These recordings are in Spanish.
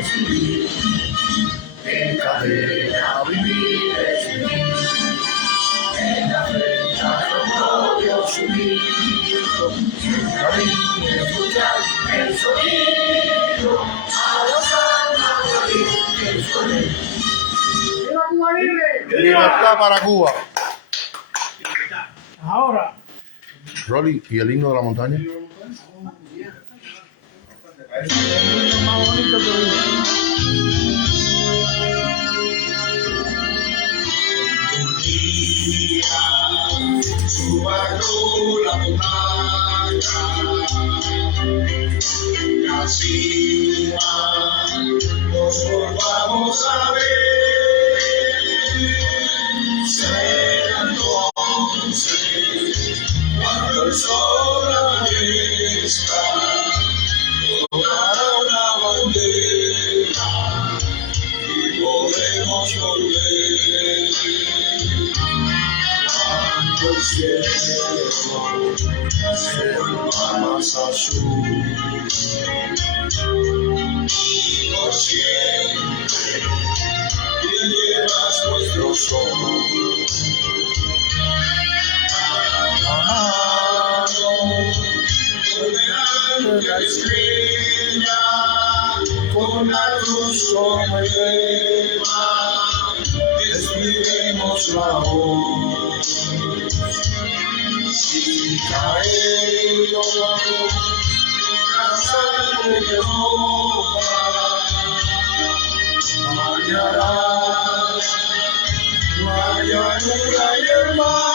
recibir. Déjame a vivir en mí. En la frente no Dios unido. Camino escuchar el sonido. A los almas valientes con él. ¡Viva Cuba libre! Libertad para Cuba. Ahora. Rolly, ¿y el himno de la montaña? Es más bonito Subaru la montaña, la cima, nos volvamos a ver. Será entonces cuando el sol amanezca, tomará una bandera y podremos volver. Cuando el cielo se vuelva más azul y por siempre llevas nuestros ojos. Ordenando la estrella con la cruz como emblema, descuidemos la voz. Si caemos la sangre que roja, bañará la llanura y el mar.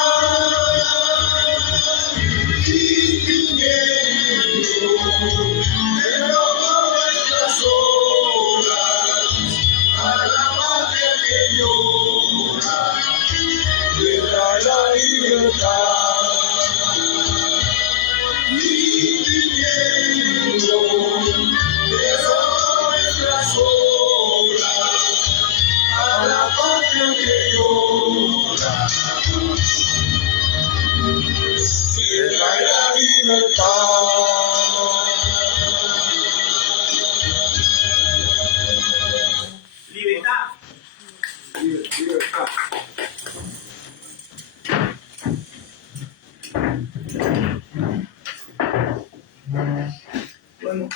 Bueno,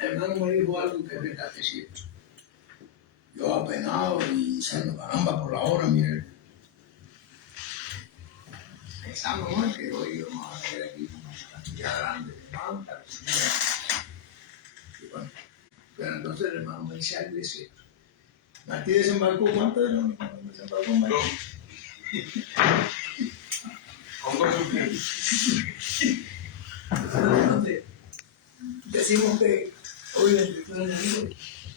hermano me dijo algo que es verdad, que es cierto. Yo apenado y diciendo, caramba, por la hora, mire, pensando, ¿no? Que hoy vamos a hacer aquí una cantidad grande de mantas. Y bueno, pero entonces el hermano me dice algo, es cierto. Martí desembarcó, ¿cuánto era? Desembarcó en Martí. Entonces, decimos que hoy, 23 de enero,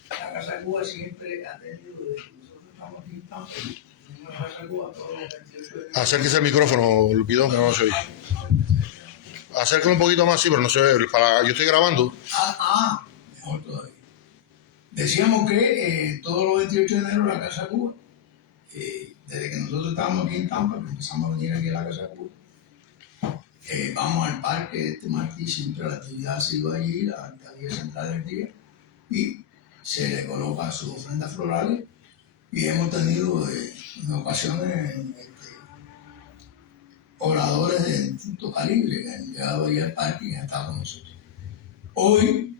la Casa Cuba siempre ha tenido, desde que nosotros estamos aquí en Tampa, la Casa Cuba todos los 28 de enero. Acérquese el micrófono, Lupidón, que no se oye. Acérquelo un poquito más, sí, pero no se ve. Yo estoy grabando. Mejor todavía. Decíamos que todos los 28 de enero la Casa Cuba, desde que nosotros estábamos aquí en Tampa, que empezamos a venir aquí a la Casa Cuba, vamos al parque este martes, siempre la actividad ha sido allí, la actividad central del día, y se le colocan sus ofrendas florales, y hemos tenido en ocasiones oradores de distinto calibre que han llegado allí al parque y han estado con nosotros. Hoy,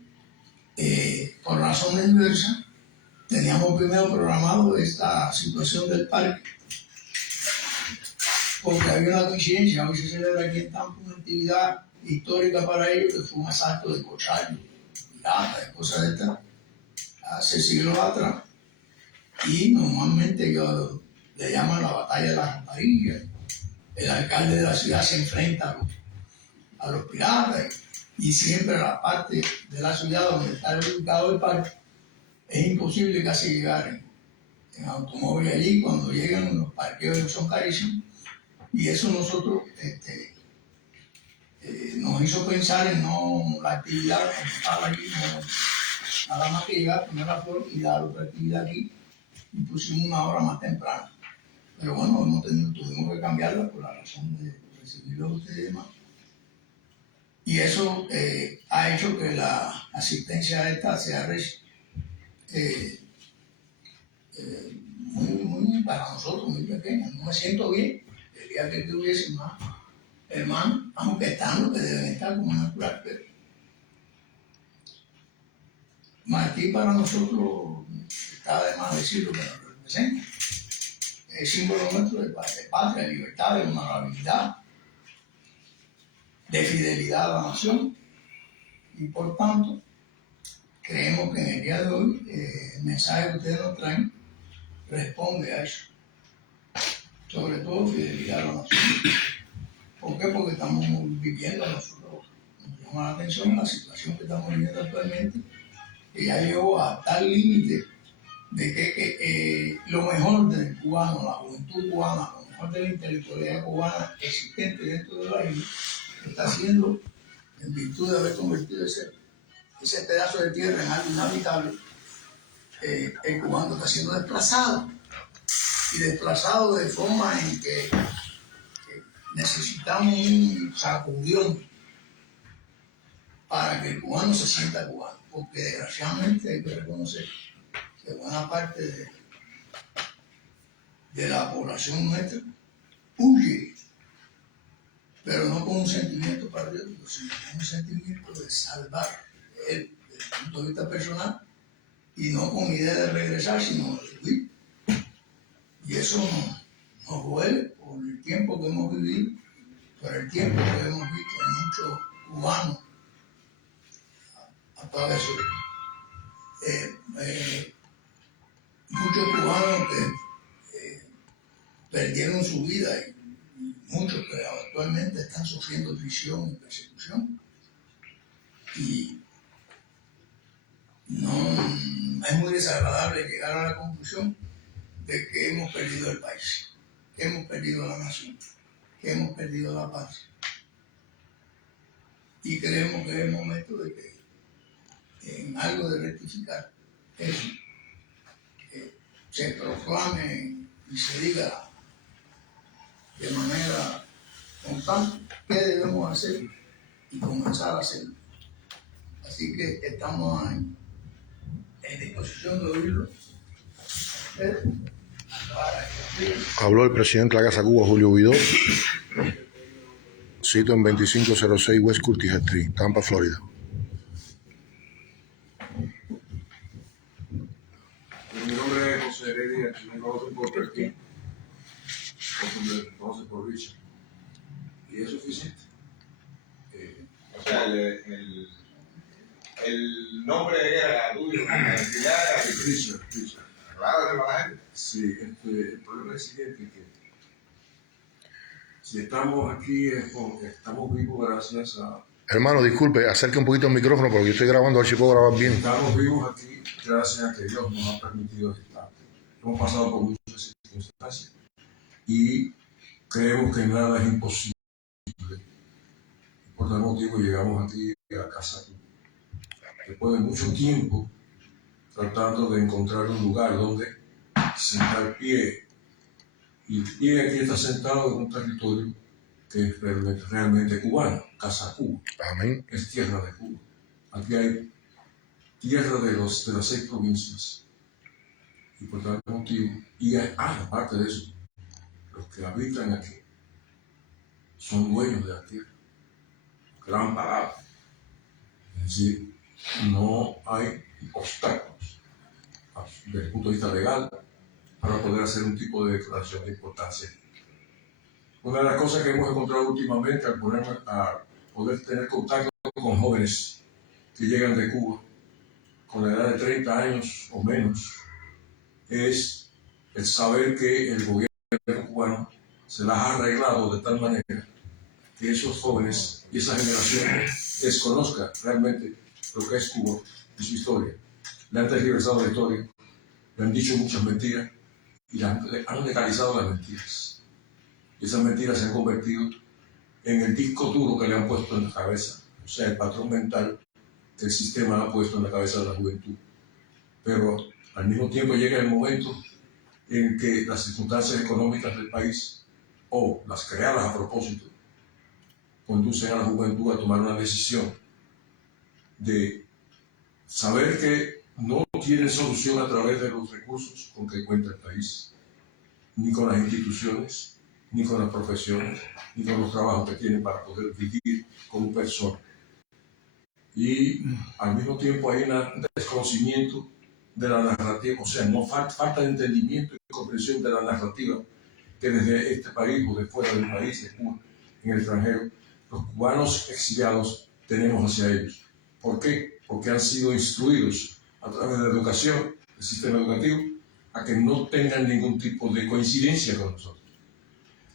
por razones diversas, teníamos primero programado esta situación del parque, porque había una coincidencia. Hoy se celebra aquí en Tampa una actividad histórica para ellos, que fue un asalto de corsarios, piratas, cosas de estas, hace siglos atrás, y normalmente ellos le llaman la batalla de las Amparillas. El alcalde de la ciudad se enfrenta a los piratas, y siempre la parte de la ciudad donde está ubicado el parque es imposible casi llegar en automóvil allí. Cuando llegan, los parqueos son carísimos, y eso nosotros nos hizo pensar en no la actividad como estaba allí, no, nada más que llegar, poner la flor y dar otra actividad aquí, y pusimos una hora más temprana. Pero bueno, tuvimos que cambiarla por la razón de recibirlo a ustedes más. Y eso ha hecho que la asistencia esta sea muy para nosotros, muy pequeña. No me siento bien. Quería que hubiese más hermanos, aunque están los que deben estar como natural. Pero Martí para nosotros está de más decirlo que nos representa. Es símbolo nuestro de patria, de libertad, de honorabilidad, de fidelidad a la nación. Y por tanto, creemos que en el día de hoy el mensaje que ustedes nos traen responde a eso. Sobre todo fidelidad a la nación. ¿Por qué? Porque estamos viviendo nosotros. Nos llama la atención la situación que estamos viviendo actualmente, que ya llegó a tal límite de que lo mejor del cubano, la juventud cubana, lo mejor de la intelectualidad cubana existente dentro de la isla, está siendo, en virtud de haber convertido ese pedazo de tierra en algo inhabitable, el cubano está siendo desplazado. Y desplazado de forma en que necesitamos un sacudión para que el cubano se sienta cubano. Porque desgraciadamente hay que reconocer que buena parte de la población nuestra huye, pero no con un sentimiento patriótico, sino con un sentimiento de salvar él, desde el punto de vista personal, y no con idea de regresar, sino de huir. Y eso nos duele por el tiempo que hemos vivido, por el tiempo que hemos visto a muchos cubanos a través de muchos cubanos que perdieron su vida y muchos que actualmente están sufriendo prisión y persecución. Y no es muy desagradable llegar a la conclusión de que hemos perdido el país, que hemos perdido la nación, que hemos perdido la patria. Y creemos que es el momento de que en algo de rectificar eso, se proclame y se diga de manera constante qué debemos hacer y comenzar a hacerlo. Así que estamos en disposición de oírlo. Habló el presidente de la Casa Cuba, Julio Guidó. Sitio en 2506 West Curtis Street, Tampa, Florida. Mi nombre es José Heredia, me conocen por Perkin, me conocen por Richard. Y es suficiente. O sea, el nombre era tuyo, la identidad era Richard. claro, de la gente. Sí, el problema es el siguiente, que si estamos aquí es porque estamos vivos gracias a... Hermano, disculpe, acerque un poquito el micrófono porque yo estoy grabando, a ver si puedo grabar bien. Estamos vivos aquí gracias a que Dios nos ha permitido estar. Hemos pasado por muchas circunstancias y creemos que nada es imposible. Por tal motivo llegamos aquí a casa después de mucho tiempo tratando de encontrar un lugar donde sentar pie. Y el pie aquí está sentado en un territorio que es realmente cubano, Casa Cuba. Amén. Es tierra de Cuba. Aquí hay tierra de las 6 provincias. Y por tal motivo, aparte de eso, los que habitan aquí son dueños de la tierra, que la han pagado. Es decir, no hay obstáculos desde el punto de vista legal para poder hacer un tipo de declaración de importancia. Una de las cosas que hemos encontrado últimamente al poder tener contacto con jóvenes que llegan de Cuba con la edad de 30 años o menos es el saber que el gobierno cubano se las ha arreglado de tal manera que esos jóvenes y esa generación desconozca realmente lo que es Cuba y su historia. Le han tergiversado la historia, le han dicho muchas mentiras y han legalizado las mentiras. Y esas mentiras se han convertido en el disco duro que le han puesto en la cabeza, o sea, el patrón mental que el sistema ha puesto en la cabeza de la juventud. Pero al mismo tiempo llega el momento en que las circunstancias económicas del país, o las creadas a propósito, conducen a la juventud a tomar una decisión de saber que no tienen solución a través de los recursos con que cuenta el país, ni con las instituciones, ni con las profesiones, ni con los trabajos que tienen para poder vivir como personas. Y al mismo tiempo hay un desconocimiento de la narrativa, o sea, no falta de entendimiento y comprensión de la narrativa que desde este país o de fuera del país, de Cuba, en el extranjero, los cubanos exiliados tenemos hacia ellos. ¿Por qué? Porque han sido instruidos a través de la educación, del sistema educativo, a que no tengan ningún tipo de coincidencia con nosotros.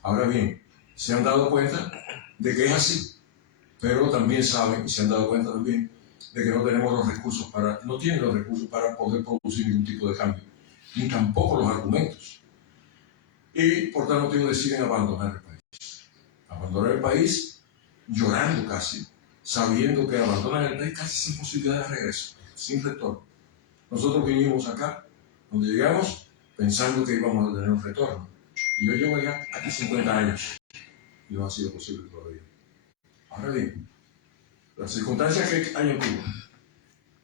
Ahora bien, se han dado cuenta de que es así, pero también saben y se han dado cuenta también de que no tenemos los recursos no tienen los recursos para poder producir ningún tipo de cambio, ni tampoco los argumentos. Y por tal motivo deciden abandonar el país. Abandonar el país llorando casi, sabiendo que abandonan el país casi sin posibilidad de regreso, sin retorno. Nosotros vinimos acá, donde llegamos, pensando que íbamos a tener un retorno. Y yo llevo ya aquí 50 años y no ha sido posible todavía. Ahora bien, las circunstancias que hay en Cuba,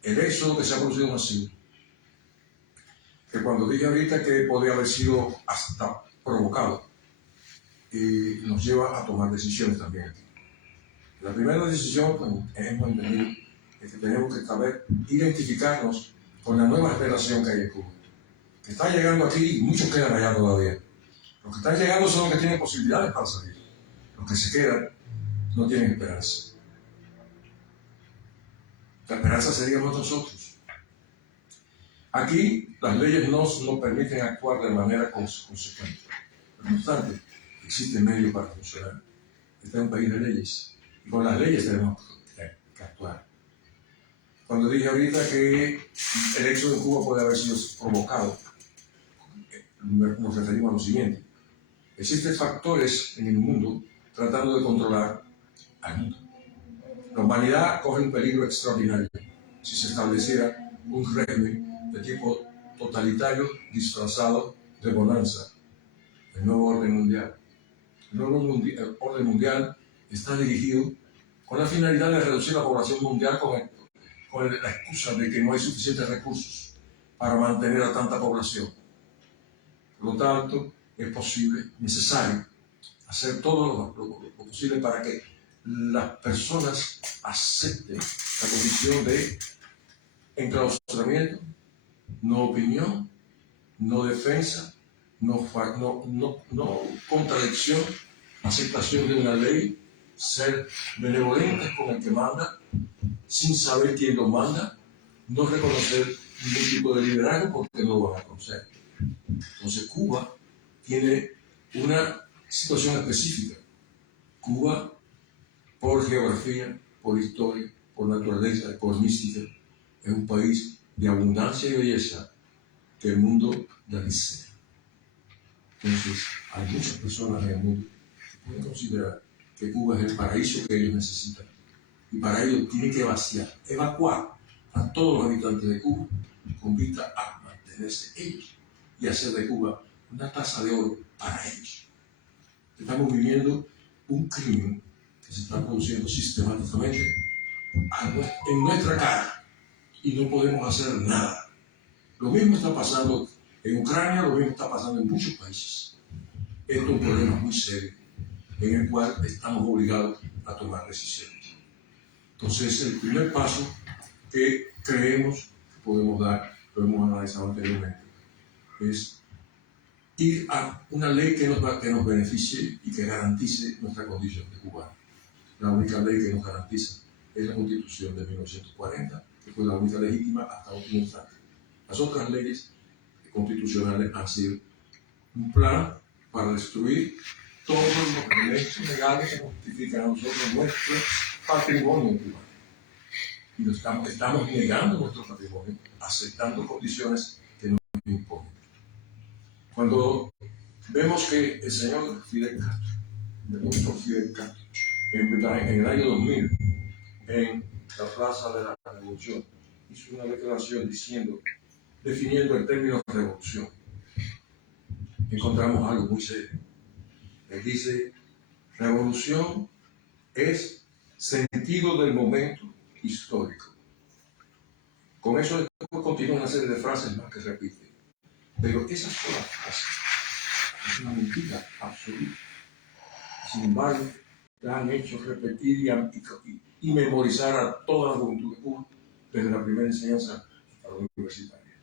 el éxodo que se ha producido masivo, que cuando dije ahorita que podría haber sido hasta provocado, nos lleva a tomar decisiones también aquí. La primera decisión, hemos entendido, es que tenemos que saber identificarnos con la nueva generación que hay en Cuba, que está llegando aquí y muchos quedan allá todavía. Los que están llegando son los que tienen posibilidades para salir. Los que se quedan no tienen esperanza. La esperanza seríamos nosotros. Aquí las leyes no nos permiten actuar de manera consecuente. No obstante, existen medios para funcionar. Este es un país de leyes. Y con las leyes tenemos que actuar. Cuando dije ahorita que el éxodo en Cuba puede haber sido provocado, nos referimos a lo siguiente. Existen factores en el mundo tratando de controlar al mundo. La humanidad corre un peligro extraordinario si se estableciera un régimen de tipo totalitario disfrazado de bonanza, el nuevo orden mundial. El nuevo orden mundial está dirigido con la finalidad de reducir la población mundial con la excusa de que no hay suficientes recursos para mantener a tanta población. Por lo tanto, es necesario hacer todo lo posible para que las personas acepten la condición de enclaustramiento, no opinión, no defensa, no contradicción, aceptación de una ley, ser benevolentes con el que manda, sin saber quién lo manda, no reconocer ningún tipo de liderazgo porque no lo van a conocer. Entonces Cuba tiene una situación específica. Cuba, por geografía, por historia, por naturaleza, por mística, es un país de abundancia y belleza que el mundo ya desea. Entonces, hay muchas personas en el mundo que pueden considerar que Cuba es el paraíso que ellos necesitan. Y para ello tienen que evacuar a todos los habitantes de Cuba con vista a mantenerse ellos y hacer de Cuba una taza de oro para ellos. Estamos viviendo un crimen que se está produciendo sistemáticamente en nuestra cara y no podemos hacer nada. Lo mismo está pasando en Ucrania, lo mismo está pasando en muchos países. Esto es un problema muy serio en el cual estamos obligados a tomar decisiones. Entonces, el primer paso que creemos que podemos dar, lo hemos analizado anteriormente, es ir a una ley que nos beneficie y que garantice nuestra condición de cubano. La única ley que nos garantiza es la Constitución de 1940, que fue la única legítima hasta último instante. Las otras leyes constitucionales han sido un plan para destruir todos los derechos legales que nos justifican a nosotros nuestro patrimonio cubano. Y estamos negando nuestro patrimonio, aceptando condiciones que nos imponen. Cuando vemos que el señor Fidel Castro, el doctor Fidel Castro, en el año 2000, en la Plaza de la Revolución, hizo una declaración definiendo el término revolución, encontramos algo muy serio. Él dice, revolución es sentido del momento histórico. Con eso después continúa una serie de frases más que repite. Pero esas son las frases. Es una mentira absoluta. Sin embargo, la han hecho repetir y memorizar a toda la juventud de Cuba, desde la primera enseñanza a la universitaria.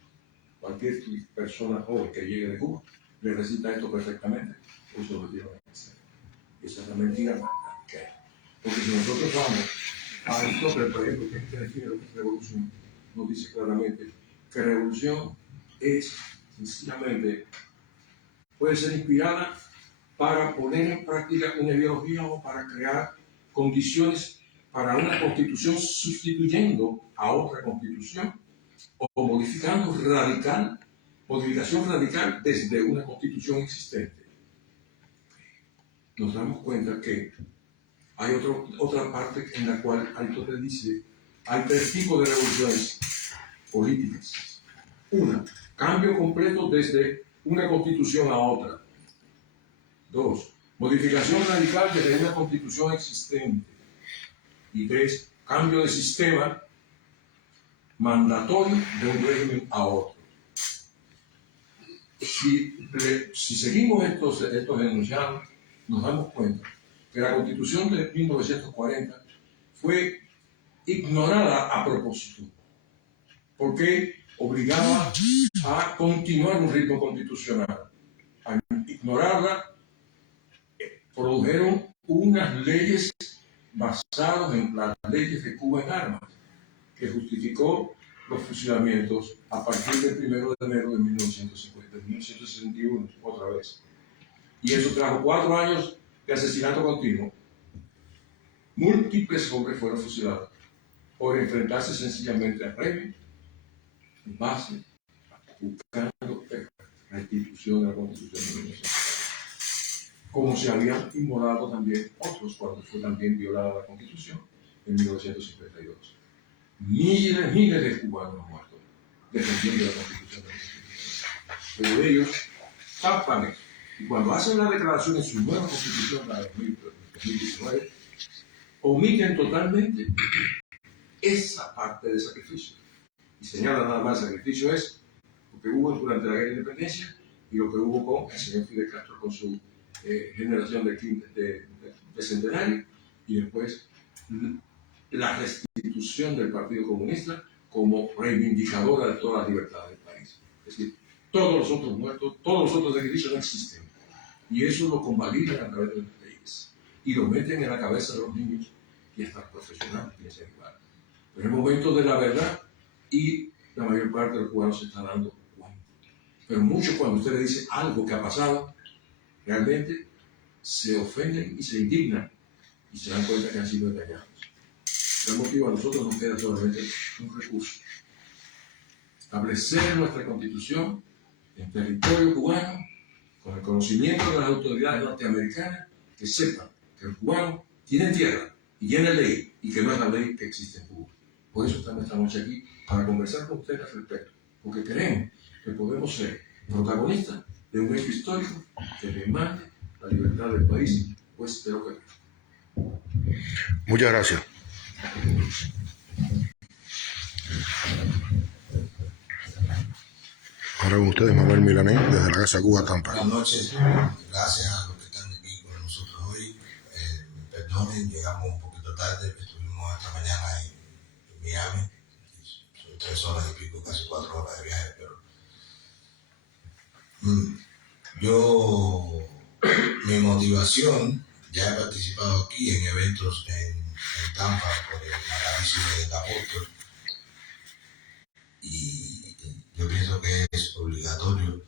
Cualquier persona joven que llegue de Cuba le recita esto perfectamente, eso lo tiene que hacer. Esa es la mentira más grande que hay. Porque si nosotros vamos a Aristóteles, por ejemplo, que define lo que es revolución, nos dice claramente que revolución es sencillamente, puede ser inspirada para poner en práctica una ideología o para crear condiciones para una constitución sustituyendo a otra constitución o modificación radical desde una constitución existente. Nos damos cuenta que hay otra parte en la cual Aristóteles dice hay tres tipos de revoluciones políticas. Una, cambio completo desde una constitución a otra. Dos, modificación radical desde una constitución existente. Y tres, cambio de sistema mandatorio de un régimen a otro. Si seguimos estos enunciados, nos damos cuenta que la Constitución de 1940 fue ignorada a propósito, porque obligaba a continuar un ritmo constitucional. Al ignorarla, produjeron unas leyes basadas en las leyes de Cuba en armas, que justificó los fusilamientos a partir del 1 de enero de 1961, otra vez. Y eso trajo 4 años de asesinato continuo. Múltiples hombres fueron fusilados por enfrentarse sencillamente al régimen en base buscando la institución de la Constitución de 1940. Como se habían inmolado también otros cuando fue también violada la Constitución en 1952. Miles de cubanos muertos defendiendo la Constitución de 1940. Pero ellos tapan eso. Y cuando hacen la declaración en su nueva Constitución, la de 2019, omiten totalmente esa parte de sacrificio. Y señalan nada más el sacrificio es lo que hubo durante la guerra de independencia y lo que hubo con el señor Fidel Castro con su generación de centenario y después la restitución del Partido Comunista como reivindicadora de todas las libertades del país. Es decir, todos los otros muertos, todos los otros sacrificios no existen. Y eso lo convalidan a través de las leyes. Y lo meten en la cabeza de los niños y hasta los profesionales piensan igual. Pero es el momento de la verdad y la mayor parte de los cubanos se está dando cuenta. Pero muchos cuando usted le dice algo que ha pasado, realmente se ofenden y se indignan y se dan cuenta que han sido engañados. Por el motivo a nosotros nos queda solamente un recurso. Establecer nuestra constitución en territorio cubano con el conocimiento de las autoridades norteamericanas que sepan que los cubanos tienen tierra y tienen ley y que no es la ley que existe en Cuba. Por eso estamos esta noche aquí para conversar con ustedes al respecto, porque creemos que podemos ser protagonistas de un hecho histórico que demande la libertad del país, pues espero que no. Muchas gracias. Ahora con ustedes, Manuel Milanés, desde la Casa Cuba, Tampa. Buenas noches, gracias a los que están aquí con nosotros hoy. Perdonen, llegamos un poquito tarde, estuvimos esta mañana en Miami, son 3 horas y pico, casi 4 horas de viaje, pero mi motivación, ya he participado aquí en eventos en Tampa por el natalicio del apóstol y yo pienso que es obligatorio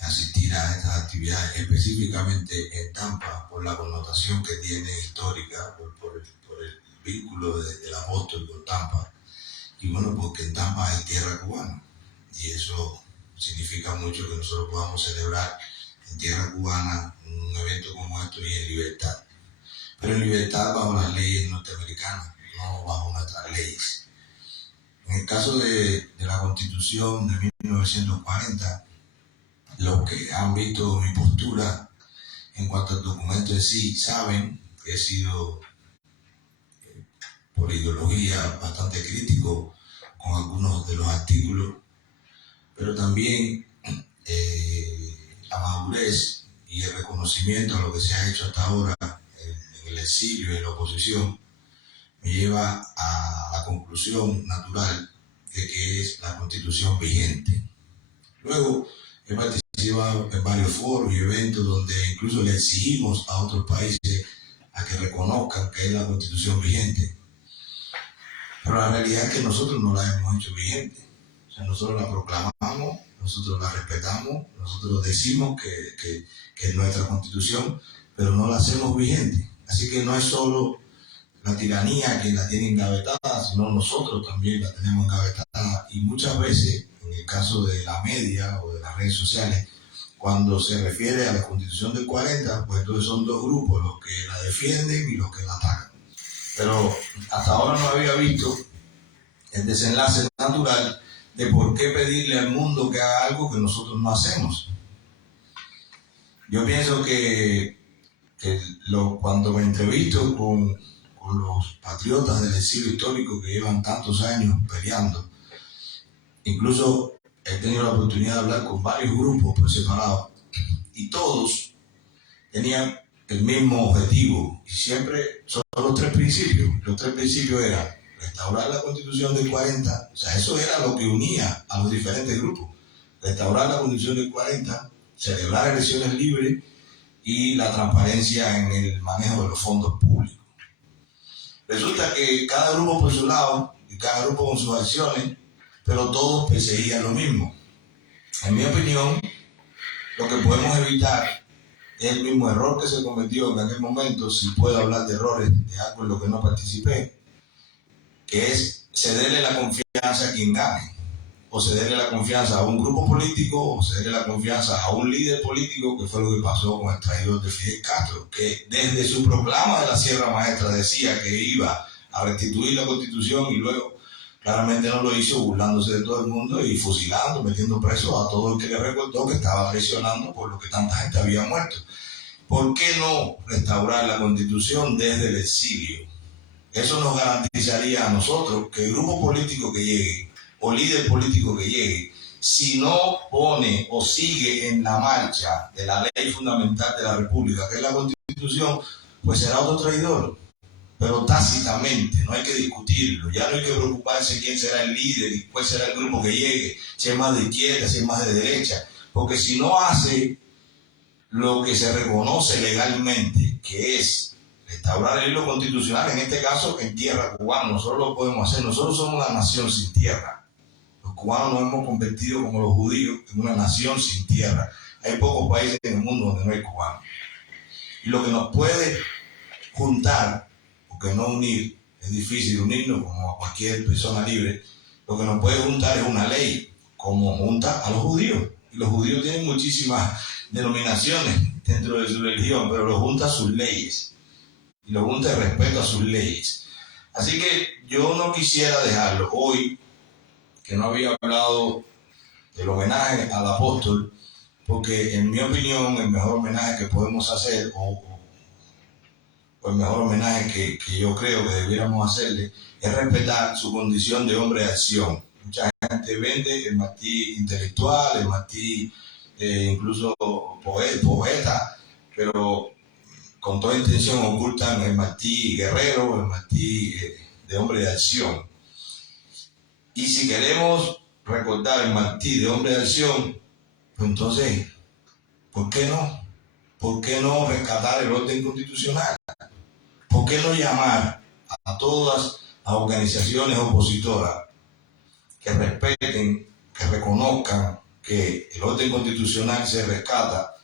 asistir a estas actividades, específicamente en Tampa, por la connotación que tiene histórica, por el vínculo del apóstol con Tampa, y bueno, porque en Tampa hay tierra cubana, y eso significa mucho que nosotros podamos celebrar en tierra cubana un evento como esto y en libertad, pero en libertad bajo las leyes norteamericanas, no bajo nuestras leyes. En el caso de la Constitución de 1940, los que han visto mi postura en cuanto al documento en sí saben que he sido por ideología bastante crítico con algunos de los artículos, pero también la madurez y el reconocimiento a lo que se ha hecho hasta ahora en el exilio y en la oposición me lleva a la conclusión natural de que es la Constitución vigente. Luego he participado en varios foros y eventos donde incluso le exigimos a otros países a que reconozcan que es la Constitución vigente. Pero la realidad es que nosotros no la hemos hecho vigente. O sea, nosotros la proclamamos, nosotros la respetamos, nosotros decimos que es nuestra Constitución, pero no la hacemos vigente. Así que no es solo la tiranía quien la tiene engavetada, sino nosotros también la tenemos engavetada. Y muchas veces, en el caso de la media o de las redes sociales, cuando se refiere a la Constitución del 40, pues entonces son dos grupos, los que la defienden y los que la atacan. Pero hasta ahora no había visto el desenlace natural de por qué pedirle al mundo que haga algo que nosotros no hacemos. Yo pienso que cuando me entrevisto con los patriotas del exilio histórico que llevan tantos años peleando, incluso he tenido la oportunidad de hablar con varios grupos por separado, y todos tenían el mismo objetivo, y siempre son los tres principios. Los tres principios eran restaurar la Constitución del 40, o sea, eso era lo que unía a los diferentes grupos. Restaurar la Constitución del 40, celebrar elecciones libres y la transparencia en el manejo de los fondos públicos. Resulta que cada grupo por su lado y cada grupo con sus acciones, pero todos perseguían lo mismo. En mi opinión, lo que podemos evitar es el mismo error que se cometió en aquel momento, si puedo hablar de errores de algo en lo que no participé, que es cederle la confianza a quien gane, o cederle la confianza a un grupo político, o cederle la confianza a un líder político, que fue lo que pasó con el traidor de Fidel Castro, que desde su proclama de la Sierra Maestra decía que iba a restituir la Constitución y luego claramente no lo hizo, burlándose de todo el mundo y fusilando, metiendo preso a todo el que le recordó que estaba presionando por lo que tanta gente había muerto. ¿Por qué no restaurar la Constitución desde el exilio? Eso nos garantizaría a nosotros que el grupo político que llegue o líder político que llegue, si no pone o sigue en la marcha de la ley fundamental de la República, que es la Constitución, pues será otro traidor. Pero tácitamente, no hay que discutirlo, ya no hay que preocuparse quién será el líder y cuál será el grupo que llegue, si es más de izquierda, si es más de derecha, porque si no hace lo que se reconoce legalmente, que es restaurar el hilo constitucional, en este caso en tierra cubana, nosotros lo podemos hacer, nosotros somos una nación sin tierra. Los cubanos nos hemos convertido como los judíos en una nación sin tierra. Hay pocos países en el mundo donde no hay cubanos. Y lo que nos puede juntar, porque no unir, es difícil unirnos como a cualquier persona libre, lo que nos puede juntar es una ley, como junta a los judíos. Y los judíos tienen muchísimas denominaciones dentro de su religión, pero los junta sus leyes. Y los junta de respeto a sus leyes. Así que yo no quisiera dejarlo hoy, que no había hablado del homenaje al apóstol, porque en mi opinión el mejor homenaje que podemos hacer, o el mejor homenaje que yo creo que debiéramos hacerle, es respetar su condición de hombre de acción. Mucha gente vende el matiz intelectual, el matiz incluso poeta, pero con toda intención ocultan el matiz guerrero, el matiz de hombre de acción. Y si queremos recordar el matiz de hombre de acción, pues entonces, ¿por qué no? ¿Por qué no rescatar el orden constitucional? ¿Por qué no llamar a todas las organizaciones opositoras que respeten, que reconozcan que el orden constitucional se rescata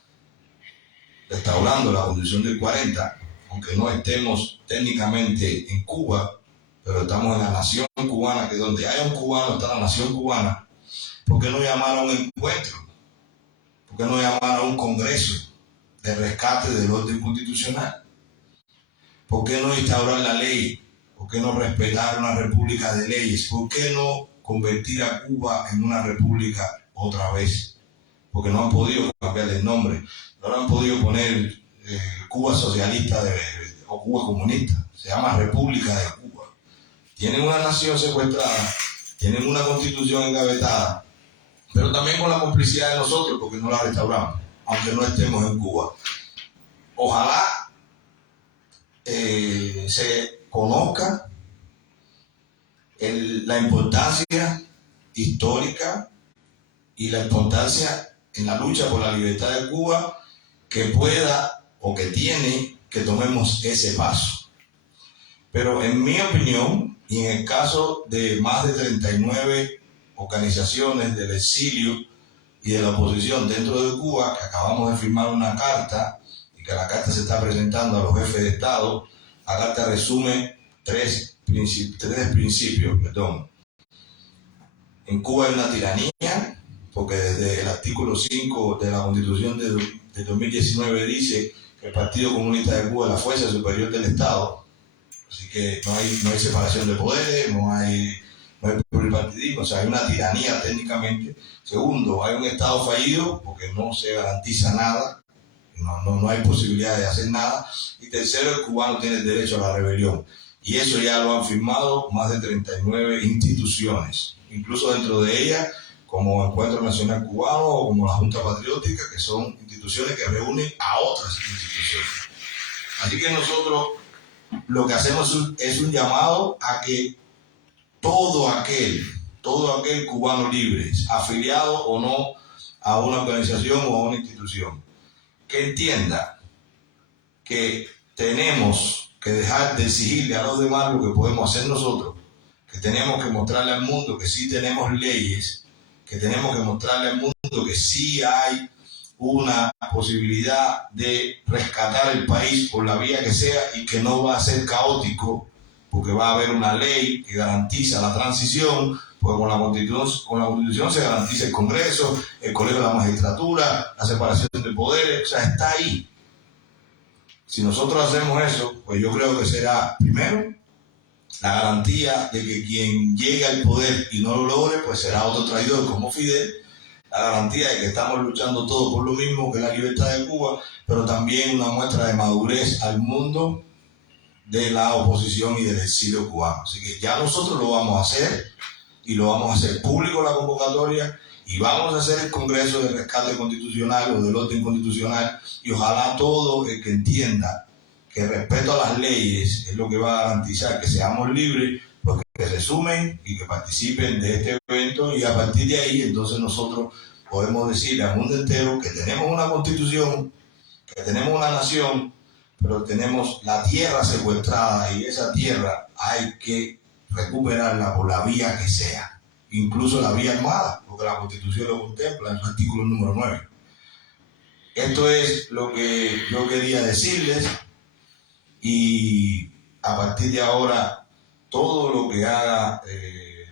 restaurando la Constitución del 40, aunque no estemos técnicamente en Cuba, pero estamos en la nación cubana, que donde haya un cubano está la nación cubana? ¿Por qué no llamar a un encuentro? ¿Por qué no llamar a un congreso de rescate del orden constitucional? ¿Por qué no instaurar la ley? ¿Por qué no respetar una república de leyes? ¿Por qué no convertir a Cuba en una república otra vez? Porque no han podido cambiar el nombre, no han podido poner Cuba socialista o Cuba comunista, se llama República de Cuba. tienen una nación secuestrada, tienen una constitución engavetada, pero también con la complicidad de nosotros, porque no la restauramos, aunque no estemos en Cuba. Ojalá se conozca la importancia histórica y la importancia en la lucha por la libertad de Cuba, que pueda o que tiene que tomemos ese paso. Pero en mi opinión, y en el caso de más de 39 organizaciones del exilio y de la oposición dentro de Cuba, que acabamos de firmar una carta y que la carta se está presentando a los jefes de Estado, la carta resume tres principios. En Cuba hay una tiranía, porque desde el artículo 5 de la Constitución de 2019 dice que el Partido Comunista de Cuba es la fuerza superior del Estado. Así que no hay separación de poderes, no hay pluripartidismo, o sea, hay una tiranía técnicamente. Segundo, hay un Estado fallido porque no se garantiza nada, no hay posibilidad de hacer nada. Y tercero, el cubano tiene el derecho a la rebelión. Y eso ya lo han firmado más de 39 instituciones, incluso dentro de ellas, como Encuentro Nacional Cubano o como la Junta Patriótica, que son instituciones que reúnen a otras instituciones. Así que nosotros lo que hacemos es un llamado a que todo aquel cubano libre, afiliado o no a una organización o a una institución, que entienda que tenemos que dejar de exigirle a los demás lo que podemos hacer nosotros, que tenemos que mostrarle al mundo que sí tenemos leyes, que tenemos que mostrarle al mundo que sí hay una posibilidad de rescatar el país por la vía que sea y que no va a ser caótico, porque va a haber una ley que garantiza la transición, porque con la Constitución se garantiza el Congreso, el Colegio de la Magistratura, la separación de poderes, o sea, está ahí. Si nosotros hacemos eso, pues yo creo que será, primero, la garantía de que quien llegue al poder y no lo logre, pues será otro traidor como Fidel, la garantía de que estamos luchando todos por lo mismo, que la libertad de Cuba, pero también una muestra de madurez al mundo de la oposición y del exilio cubano. Así que ya nosotros lo vamos a hacer, y lo vamos a hacer público la convocatoria, y vamos a hacer el Congreso de Rescate Constitucional o del orden constitucional, y ojalá todo el que entienda que el respeto a las leyes es lo que va a garantizar que seamos libres, pues que se sumen y que participen de este evento, y a partir de ahí entonces nosotros podemos decirle al mundo entero que tenemos una constitución, que tenemos una nación, pero tenemos la tierra secuestrada, y esa tierra hay que recuperarla por la vía que sea, incluso la vía armada, porque la Constitución lo contempla en su artículo número 9. Esto es lo que yo quería decirles, y a partir de ahora todo lo que haga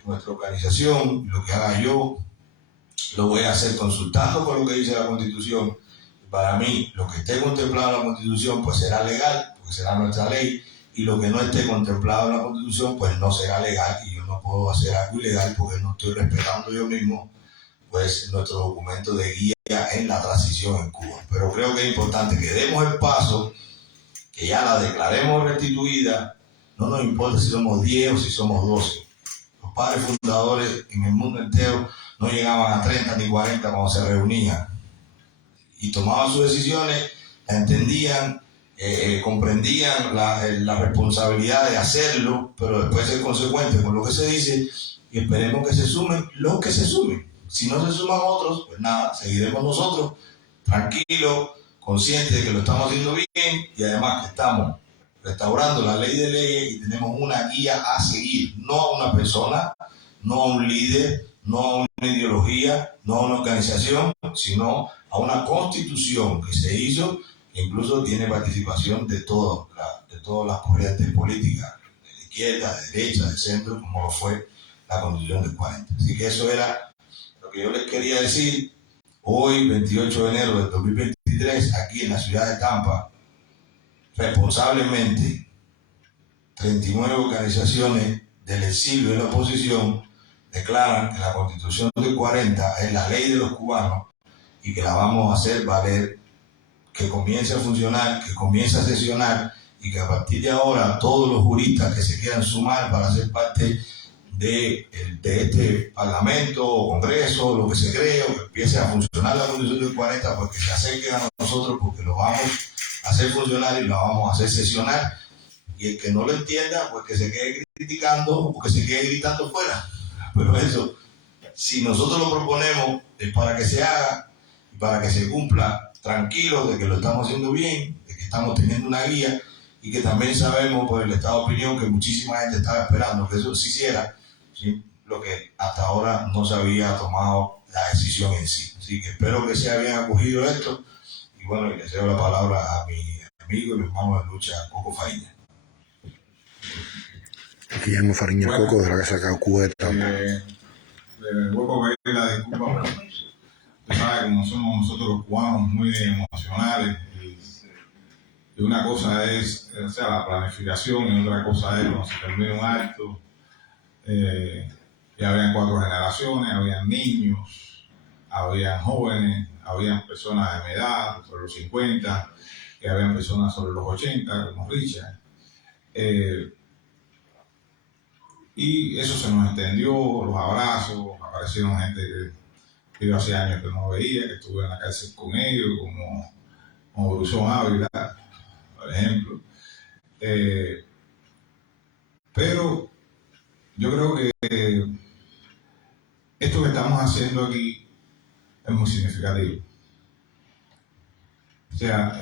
nuestra organización, lo que haga yo, lo voy a hacer consultando con lo que dice la Constitución. Para mí, lo que esté contemplado en la Constitución, pues será legal, porque será nuestra ley, y lo que no esté contemplado en la Constitución, pues no será legal, y yo no puedo hacer algo ilegal porque no estoy respetando yo mismo, pues, nuestro documento de guía en la transición en Cuba. Pero creo que es importante que demos el paso, que ya la declaremos restituida. No nos importa si somos 10 o si somos 12. Los padres fundadores en el mundo entero no llegaban a 30 ni 40 cuando se reunían, y tomaban sus decisiones, la entendían, comprendían la responsabilidad de hacerlo, pero después ser consecuentes con lo que se dice, y esperemos que se sumen los que se sumen. Si no se suman otros, pues nada, seguiremos nosotros tranquilos, conscientes de que lo estamos haciendo bien, y además que estamos restaurando la ley de leyes y tenemos una guía a seguir, no a una persona, no a un líder, no a una ideología, no a una organización, sino a una constitución que se hizo, que incluso tiene participación de todas las corrientes políticas, de izquierda, de derecha, de centro, como lo fue la Constitución del 40. Así que eso era lo que yo les quería decir hoy, 28 de enero del 2023, aquí en la ciudad de Tampa. Responsablemente, 39 organizaciones del exilio y de la oposición declaran que la Constitución del 40 es la ley de los cubanos, y que la vamos a hacer valer, que comience a funcionar, que comience a sesionar, y que a partir de ahora todos los juristas que se quieran sumar para ser parte de este parlamento o congreso, lo que se cree, o que empiece a funcionar la Constitución del 40, pues que se acerquen a nosotros, porque lo vamos a hacer funcionar y lo vamos a hacer sesionar. Y el que no lo entienda, pues que se quede criticando o que se quede gritando fuera. Pero eso, si nosotros lo proponemos, es para que se haga y para que se cumpla, tranquilos de que lo estamos haciendo bien, de que estamos teniendo una guía y que también sabemos por el estado de opinión que muchísima gente estaba esperando que eso se hiciera, ¿sí? Lo que hasta ahora no se había tomado la decisión en sí. Así que espero que se hayan acogido esto y bueno, y le cedo la palabra a mi amigo y mi hermano de lucha, Coco Fariña. Guillermo Fariña Coco, de la Casa Cubeta. Vuelvo a pedir la disculpa, pero tú sabes, como somos nosotros los cubanos muy emocionales, y una cosa es, o sea, la planificación y otra cosa es cuando se termina un acto, y habían 4 generaciones, habían niños, habían jóvenes, habían personas de mi edad, sobre los 50, y habían personas sobre los 80, como Richard. Y eso se nos extendió, los abrazos, aparecieron gente que yo hace años que no veía, que estuve en la cárcel con ellos, como Brusón Ávila, por ejemplo. Pero yo creo que esto que estamos haciendo aquí es muy significativo. O sea,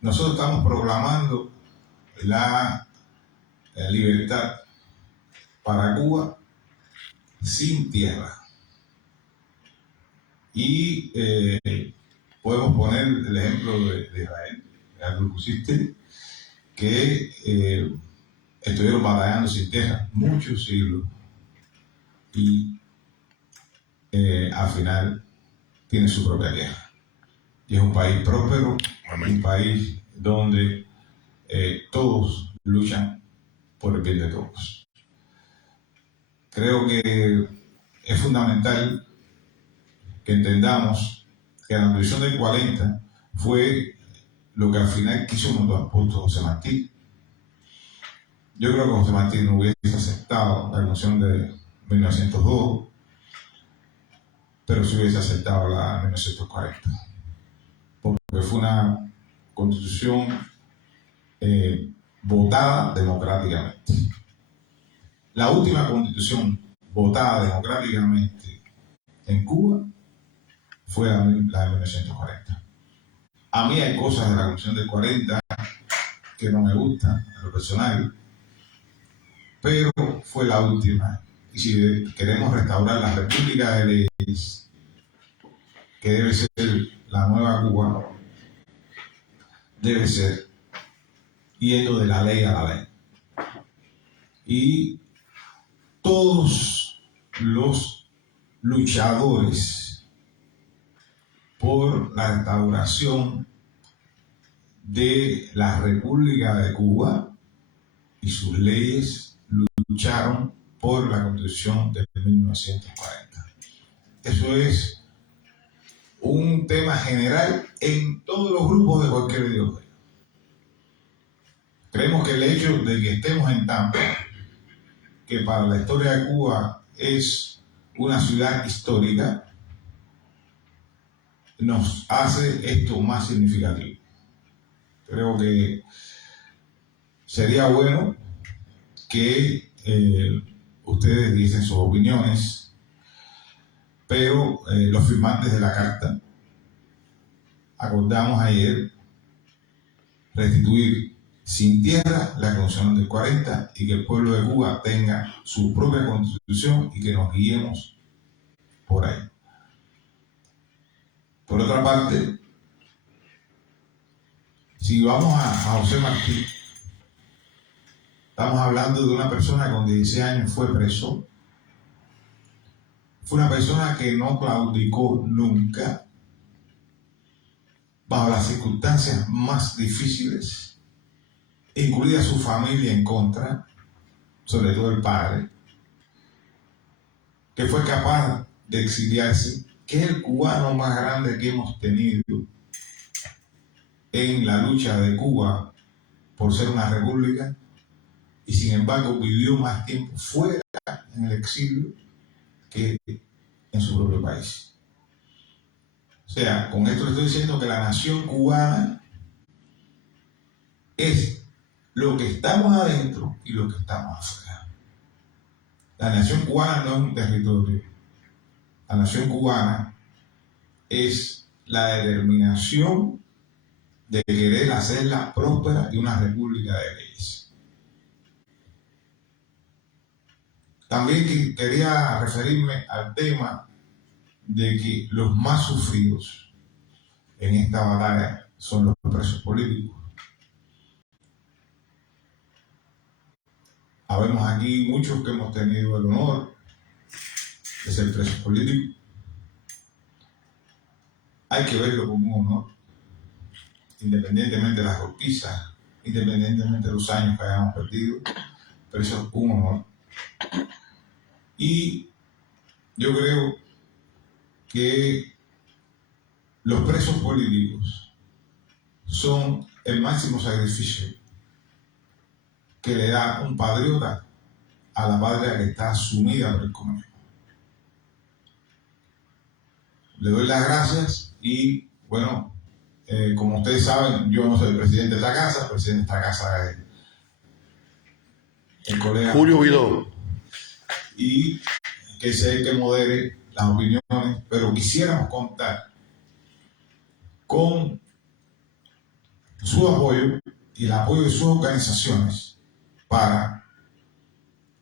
nosotros estamos proclamando la libertad para Cuba sin tierra. Y podemos poner el ejemplo de Israel, que pusiste, que estuvieron batallando sin tierra muchos siglos y al final tiene su propia tierra. Y es un país próspero, un país donde todos luchan por el bien de todos. Creo que es fundamental que entendamos que la Constitución del 40 fue lo que al final quiso nuestro apóstol José Martí. Yo creo que José Martí no hubiese aceptado la Constitución de 1902, pero sí hubiese aceptado la de 1940, porque fue una Constitución votada democráticamente. La última Constitución votada democráticamente en Cuba fue la de 1940. A mí hay cosas de la Constitución del 40 que no me gustan, en lo personal, pero fue la última. Y si queremos restaurar la República de Leyes, que debe ser la nueva Cuba, debe ser yendo de la ley a la ley. Y todos los luchadores por la restauración de la República de Cuba y sus leyes lucharon por la Constitución de 1940. Eso es un tema general en todos los grupos de cualquier ideología. Creemos que el hecho de que estemos en Tampa, que para la historia de Cuba es una ciudad histórica, nos hace esto más significativo. Creo que sería bueno que ustedes dicen sus opiniones, pero los firmantes de la carta acordamos ayer restituir sin tierra la Constitución del 40 y que el pueblo de Cuba tenga su propia Constitución y que nos guiemos por ahí. Por otra parte, si vamos a José Martí, estamos hablando de una persona que con 16 años fue preso. Fue una persona que no claudicó nunca, bajo las circunstancias más difíciles, incluida su familia en contra, sobre todo el padre, que fue capaz de exiliarse, que es el cubano más grande que hemos tenido en la lucha de Cuba por ser una república y sin embargo vivió más tiempo fuera en el exilio que en su propio país. O sea, con esto le estoy diciendo que la nación cubana es lo que estamos adentro y lo que estamos afuera. La nación cubana no es un territorio. La nación cubana es la determinación de querer hacerla próspera y una república de leyes. También quería referirme al tema de que los más sufridos en esta batalla son los presos políticos. Habemos aquí muchos que hemos tenido el honor de ser presos políticos. Hay que verlo como un honor, independientemente de las golpizas, independientemente de los años que hayamos perdido, pero eso es un honor. Y yo creo que los presos políticos son el máximo sacrificio que le da un patriota a la patria que está sumida por el comunismo. Le doy las gracias y, bueno, como ustedes saben, yo no soy el presidente de esta casa, el presidente de esta casa es el colega Julio Vidó. Y que sea el que modere las opiniones, pero quisiéramos contar con su apoyo y el apoyo de sus organizaciones para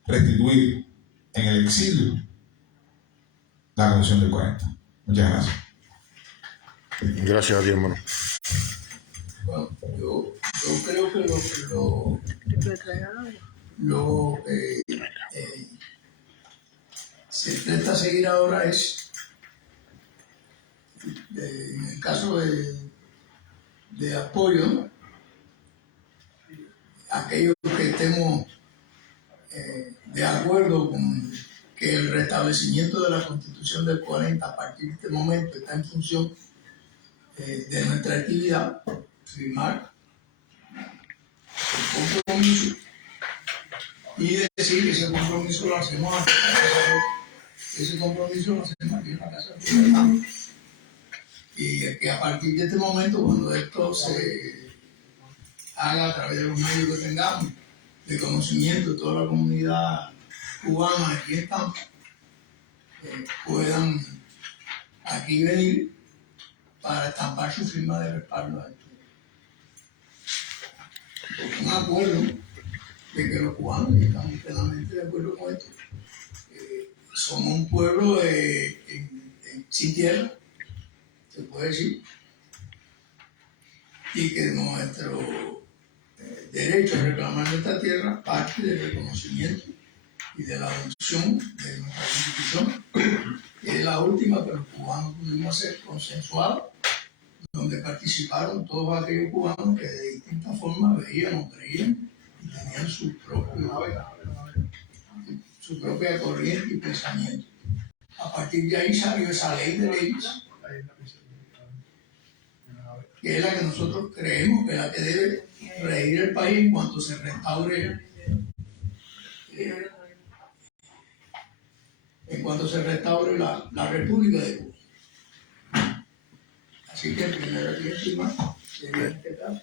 restituir en el exilio la Constitución del 40. Muchas gracias. Gracias a ti, hermano. Bueno, yo creo que lo se intenta seguir ahora es, en el caso de apoyo, ¿no? Aquellos que estemos de acuerdo con que el restablecimiento de la Constitución del 40 a partir de este momento está en función de nuestra actividad, firmar el compromiso y decir que ese compromiso lo hacemos aquí en la casa de la y que a partir de este momento, cuando esto se haga a través de los medios que tengamos de conocimiento de toda la comunidad cubana aquí en Tampa, puedan aquí venir para estampar su firma de respaldo a esto. Un acuerdo de que los cubanos, y estamos plenamente de acuerdo con esto, somos un pueblo sin tierra, se puede decir, y que nuestro derecho a reclamar nuestra tierra parte del reconocimiento y de la adopción de nuestra Constitución, que es la última que los cubanos pudimos hacer consensuada, donde participaron todos aquellos cubanos que de distintas formas veían o creían y tenían su propia corriente y pensamiento. A partir de ahí salió esa ley de leyes, que es la que nosotros creemos que es la que debe regir el país en cuanto se restaure la República de Cuba. Así que el primero que firma sería en este caso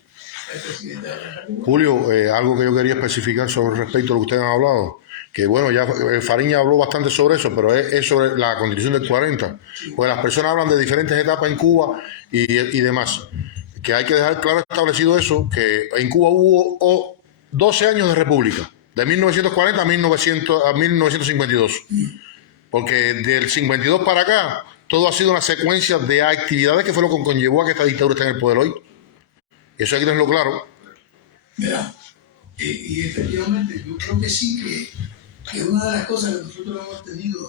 el presidente de la República. Julio, algo que yo quería especificar sobre respecto a lo que ustedes han hablado, que bueno, ya Fariña habló bastante sobre eso, pero es sobre la Constitución del 40, porque las personas hablan de diferentes etapas en Cuba y demás, que hay que dejar claro establecido eso, que en Cuba hubo 12 años de república, de 1940 a 1952, porque del 52 para acá todo ha sido una secuencia de actividades que fue lo que conllevó a que esta dictadura esté en el poder hoy. Eso hay que tenerlo claro. Mira, y efectivamente yo creo que sí que una de las cosas que nosotros hemos tenido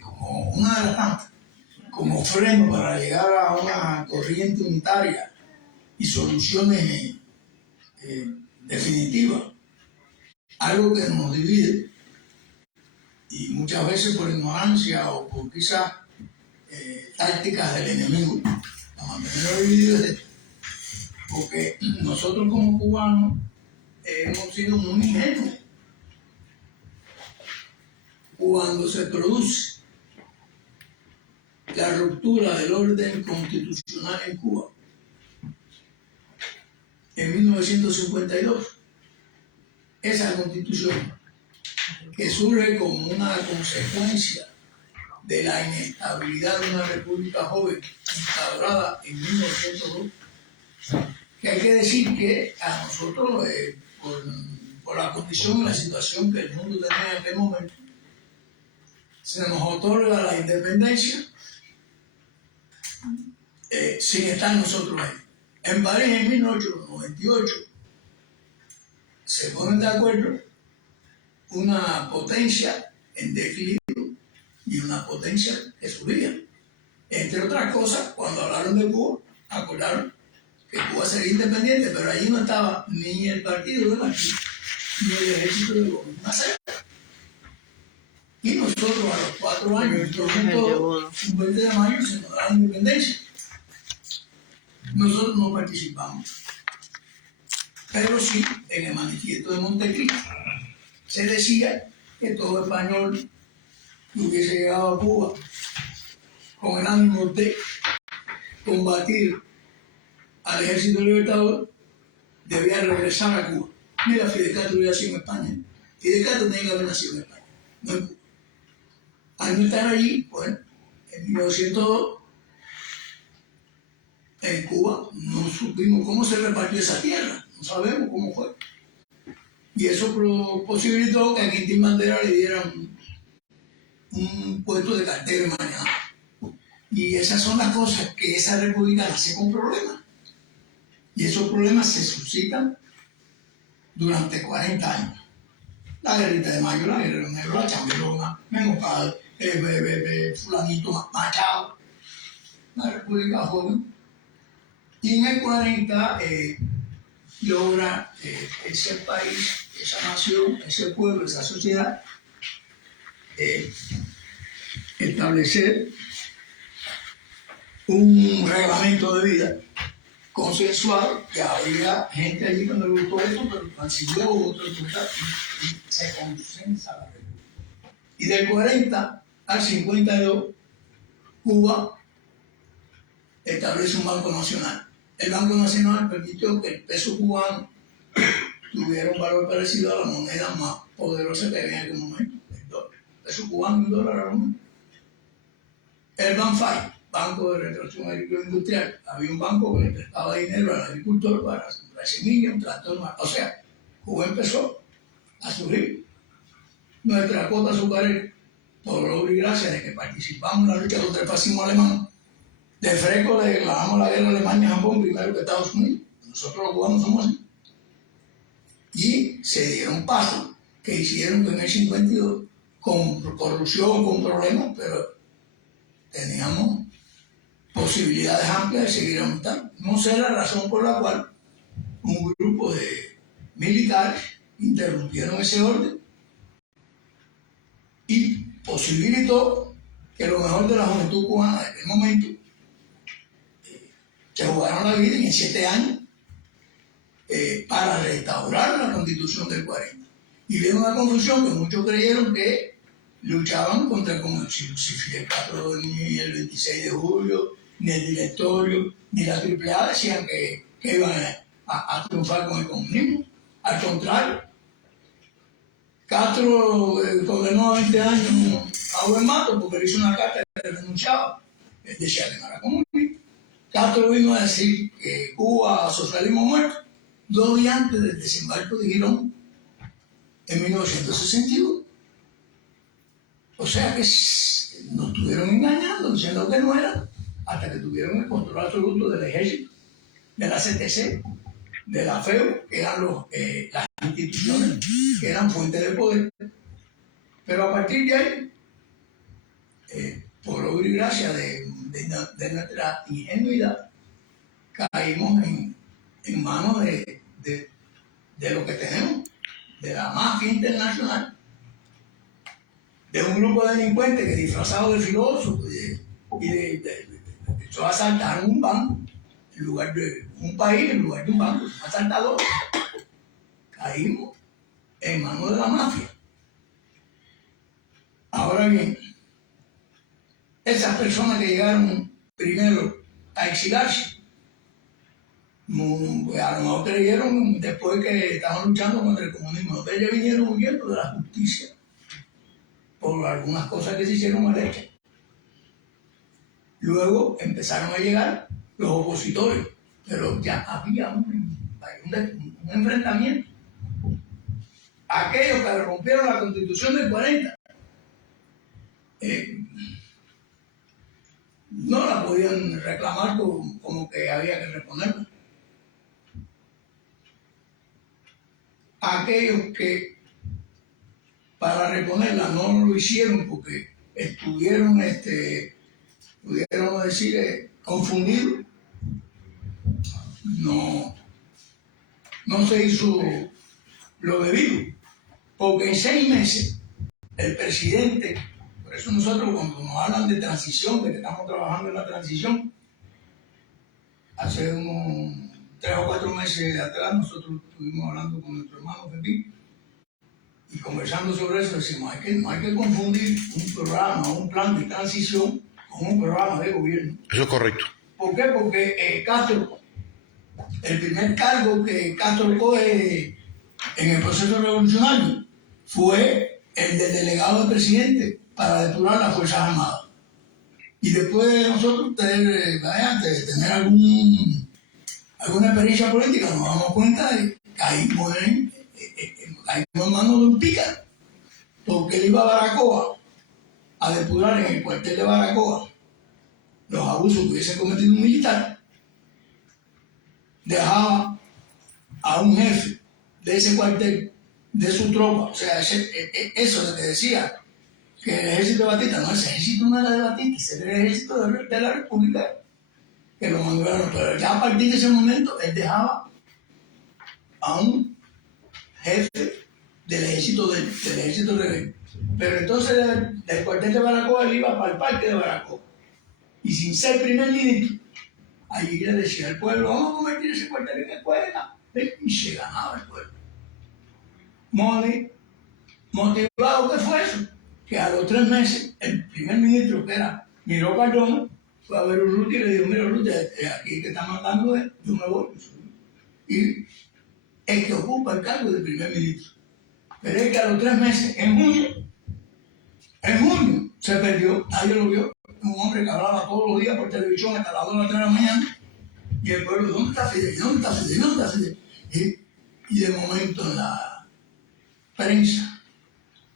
como una de las tantas, como freno para llegar a una corriente unitaria y soluciones definitivas, algo que nos divide y muchas veces por ignorancia o por quizás tácticas del enemigo, para mantenerlo dividido es esto. Porque nosotros como cubanos hemos sido muy ingenuos cuando se produce la ruptura del orden constitucional en Cuba en 1952. Esa constitución, que surge como una consecuencia de la inestabilidad de una república joven instaurada en 1902, que hay que decir que a nosotros, por la condición y la situación que el mundo tenía en aquel momento, se nos otorga la independencia sin estar nosotros ahí. En París, en 1898, se ponen de acuerdo una potencia en declive y una potencia que subía. Entre otras cosas, cuando hablaron de Cuba, acordaron que Cuba sería independiente, pero allí no estaba ni el partido de Martí, ni el ejército de Gómez Maceo. Y nosotros a los 4 años, un 20 de mayo, se nos da la independencia. Nosotros no participamos. Pero sí, en el manifiesto de Montecristo se decía que todo español que hubiese llegado a Cuba con el ánimo de combatir al ejército libertador debía regresar a Cuba. Mira, Fidel Castro hubiera sido en España. Fidel Castro tenía que haber nacido en España, no en Cuba. Al no estar allí, bueno, en 1902, en Cuba no supimos cómo se repartió esa tierra, no sabemos cómo fue. Y eso posibilitó que a Quintín Bandera le dieran un puesto de cartero en mañana. Y esas son las cosas que esa república nace con problemas. Y esos problemas se suscitan durante 40 años. La guerrita de Mayo, la guerra de negro, la chambelona, Menopal, fulanito Machado, la república joven. Y en el 40 logra ese país, esa nación, ese pueblo, esa sociedad, establecer un reglamento de vida consensuado, que había gente allí que no le gustó esto, pero consiguió otro resultado y se consensa la república. Y del 40 al 52, Cuba establece un Banco Nacional. El Banco Nacional permitió que el peso cubano tuviera un valor parecido a la moneda más poderosa que había en aquel momento, el dólar. El peso cubano y un dólar a la moneda. El BANFAI, Banco de Retracción Agrícola Industrial, había un banco que le prestaba dinero al agricultor para comprar semillas, un tractor más. O sea, Cuba empezó a surgir. Nuestra cuota azucarera, por obra y gracia de que participamos en la lucha contra el fascismo alemán, de fresco le declaramos la guerra a Alemania y Japón primero que Estados Unidos. Nosotros los cubanos somos así. Y se dieron pasos que hicieron que en el 52, con corrupción, con problemas, pero teníamos posibilidades amplias de seguir aumentando. No sé la razón por la cual un grupo de militares interrumpieron ese orden y posibilitó que lo mejor de la juventud cubana en aquel momento se jugaron la vida en 7 años para restaurar la Constitución del 40. Y vieron una confusión que muchos creyeron que luchaban contra como si Fidel Castro ni el 26 de julio, ni el directorio, ni la AAA decían que iban a triunfar con el comunismo. Al contrario, Castro condenó a 20 años a Buen Mato porque le hizo una carta que renunciaba. Él decía que no era comunista. Castro vino a decir que Cuba, socialismo muerto, 2 días antes del desembarco de Girón, en 1961. O sea que nos estuvieron engañando, diciendo que no era, hasta que tuvieron el control absoluto del ejército, de la CTC, de la FEU, que eran las instituciones que eran fuentes de poder. Pero a partir de ahí, por obra y gracia de nuestra ingenuidad, caímos en manos de lo que tenemos, de la mafia internacional, de un grupo de delincuentes que disfrazados de filósofos y asaltaron un banco en lugar de un país, en lugar de un banco, asaltadores. caímos en manos de la mafia. Ahora bien, esas personas que llegaron primero a exilarse, a lo mejor creyeron después que estaban luchando contra el comunismo. Ellos vinieron huyendo de la justicia por algunas cosas que se hicieron mal hechas. Luego empezaron a llegar los opositores, pero ya había un enfrentamiento. Aquellos que rompieron la Constitución del 40 no la podían reclamar como que había que reponerla. Aquellos que para reponerla no lo hicieron porque estuvieron, pudiéramos decir, confundidos, no se hizo lo debido, porque en 6 meses el presidente, por eso nosotros cuando nos hablan de transición, de que estamos trabajando en la transición, hace unos 3 o 4 meses atrás nosotros estuvimos hablando con nuestro hermano Pepín y conversando sobre eso, decimos, no hay que confundir un programa o un plan de transición con un programa de gobierno. Eso es correcto. ¿Por qué? Porque Castro, el primer cargo que Castro coge en el proceso revolucionario fue el del delegado del presidente para depurar las Fuerzas Armadas. Y después de nosotros tener alguna experiencia política, nos damos cuenta de que caímos en manos de un pícaro, porque él iba a Baracoa a depurar en el cuartel de Baracoa los abusos que hubiese cometido un militar, dejaba a un jefe de ese cuartel, de su tropa, o sea, eso es lo que decía, que el ejército de Batista, no, ese ejército no era de Batista, ese era el ejército de la República, que lo mandaron, pero ya a partir de ese momento él dejaba a un jefe del ejército rebelde. Pero entonces del cuartel de Baracoa él iba para el parque de Baracoa, y sin ser primer ministro, allí le decía al pueblo, vamos a convertir ese cuartel en escuela, y se ganaba el pueblo. Motivado, ¿qué fue eso? Que a los 3 meses, el primer ministro, que era Miró Cardona, fue a ver a Urrutia y le dijo, mira Urrutia, aquí que está mandando es, yo me voy. Y el que ocupa el cargo de primer ministro. Pero es que a los 3 meses, en junio, se perdió, nadie lo vio. Un hombre que hablaba todos los días por televisión hasta las 2 o las 3 de la mañana, y el pueblo, ¿dónde está Fidel? ¿Dónde está Fidel? ¿Dónde está Fidel? Y de momento en la prensa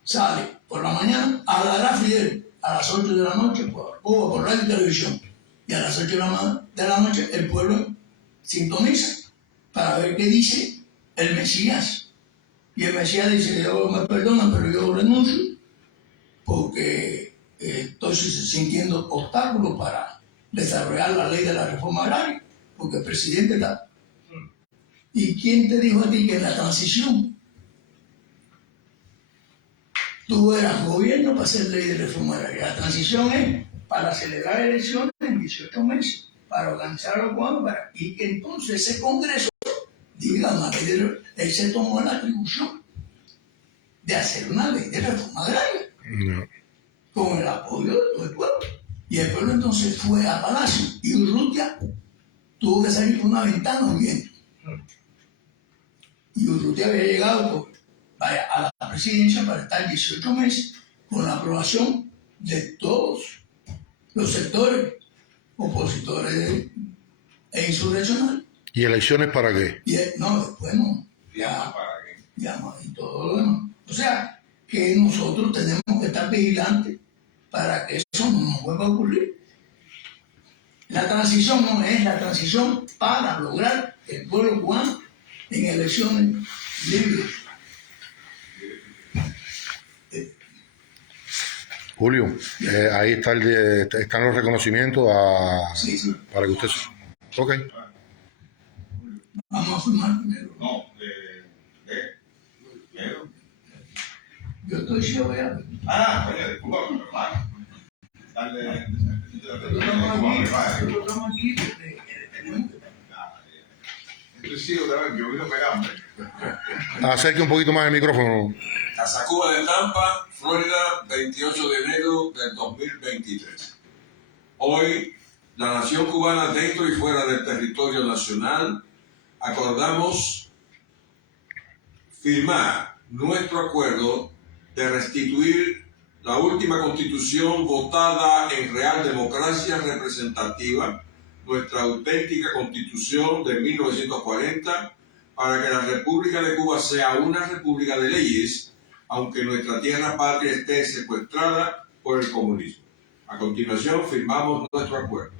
sale por la mañana, hablará Fidel a las 8 de la noche por radio y televisión, y a las 8 de la noche el pueblo sintoniza para ver qué dice el Mesías, y el Mesías dice, yo me perdono, pero yo renuncio porque estoy sintiendo obstáculos para desarrollar la ley de la reforma agraria, porque el presidente está. ¿Y quién te dijo a ti que en la transición tú eras gobierno para hacer ley de reforma agraria? La transición es para celebrar elecciones en 18 meses, para organizarlo cuando, y que entonces ese Congreso diga una ley de, él se tomó la atribución de hacer una ley de reforma agraria. No. Con el apoyo de todo el pueblo. Y el pueblo entonces fue a Palacio y Urrutia tuvo que salir por una ventana huyendo. Y Urrutia había llegado a la presidencia para estar 18 meses con la aprobación de todos los sectores opositores e insurreccionales. ¿Y elecciones para qué? Y después no. Ya no, y todo lo demás. O sea, que nosotros tenemos que estar vigilantes para que eso no nos vuelva a ocurrir. La transición no es la transición para lograr que el pueblo cubano en elecciones libres. Julio, ahí está están los reconocimientos Sí. para que usted... Ok. Vamos a firmar primero. No, Yo estoy ciego ya. coño, disculpa, hermano. Dale. Nosotros estamos aquí porque tenemos que... Esto sí, otra vez, yo vino pegando. Acerque un poquito más el micrófono. Casa Cuba de Tampa, Florida, 28 de enero del 2023. Hoy, la nación cubana dentro y fuera del territorio nacional, acordamos firmar nuestro acuerdo de restituir la última constitución votada en real democracia representativa, nuestra auténtica constitución de 1940, para que la República de Cuba sea una república de leyes, aunque nuestra tierra patria esté secuestrada por el comunismo. A continuación, firmamos nuestro acuerdo.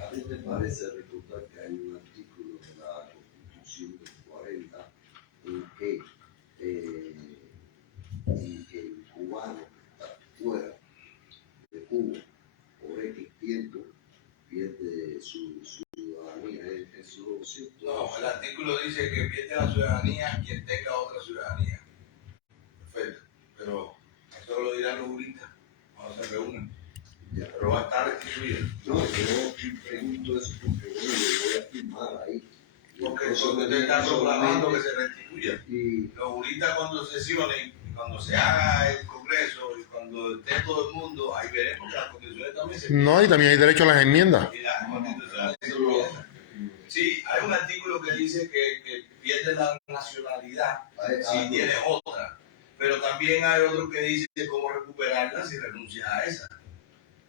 ¿A ti te parece recordar que hay un artículo de la Constitución del 40 en que el cubano que está fuera de Cuba por X tiempo pierde su ciudadanía? ¿Eso es cierto? No, el artículo dice que pierde la ciudadanía quien tenga otra ciudadanía. Perfecto. Pero eso lo dirán los juristas cuando se reúnen. Ya. Pero va a estar restituida. No, yo pregunto eso porque bueno, yo voy a firmar ahí. Porque eso que usted está proclamando que se restituya. Y Los juristas cuando sesionen, cuando se haga el Congreso y cuando esté todo el mundo, ahí veremos que las constituciones también se No, y también hay derecho a las enmiendas. y las constituciones se pierden. Sí, hay un artículo que dice que pierde la nacionalidad si tiene otra, pero también hay otro que dice cómo recuperarla si renuncia a esa.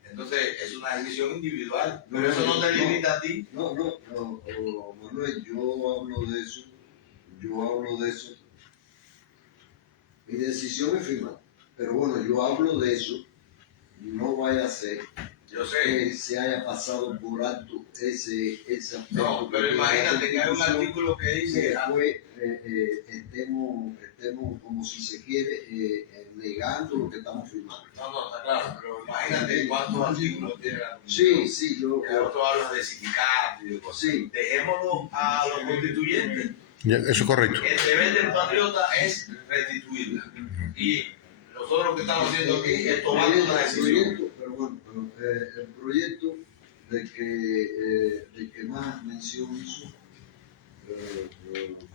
Entonces es una decisión individual, pero eso no te limita a ti. No, Manuel, yo hablo de eso. Mi decisión es firmar, pero bueno, yo hablo de eso, no vaya a ser Yo sé. que se haya pasado por alto ese aspecto. No, pero imagínate que hay un artículo que que dice después estemos como si se quiere negando lo que estamos firmando. no, está claro, pero imagínate cuántos artículos tiene la Constitución. Sí, yo Que otro habla de sindicatos y de cosas. sí. Dejémoslo a los constituyentes. Ya, eso es correcto. El deber del patriota es restituirla. Y nosotros lo que estamos haciendo aquí es tomar una decisión. Pero bueno, el proyecto del que más mención hizo,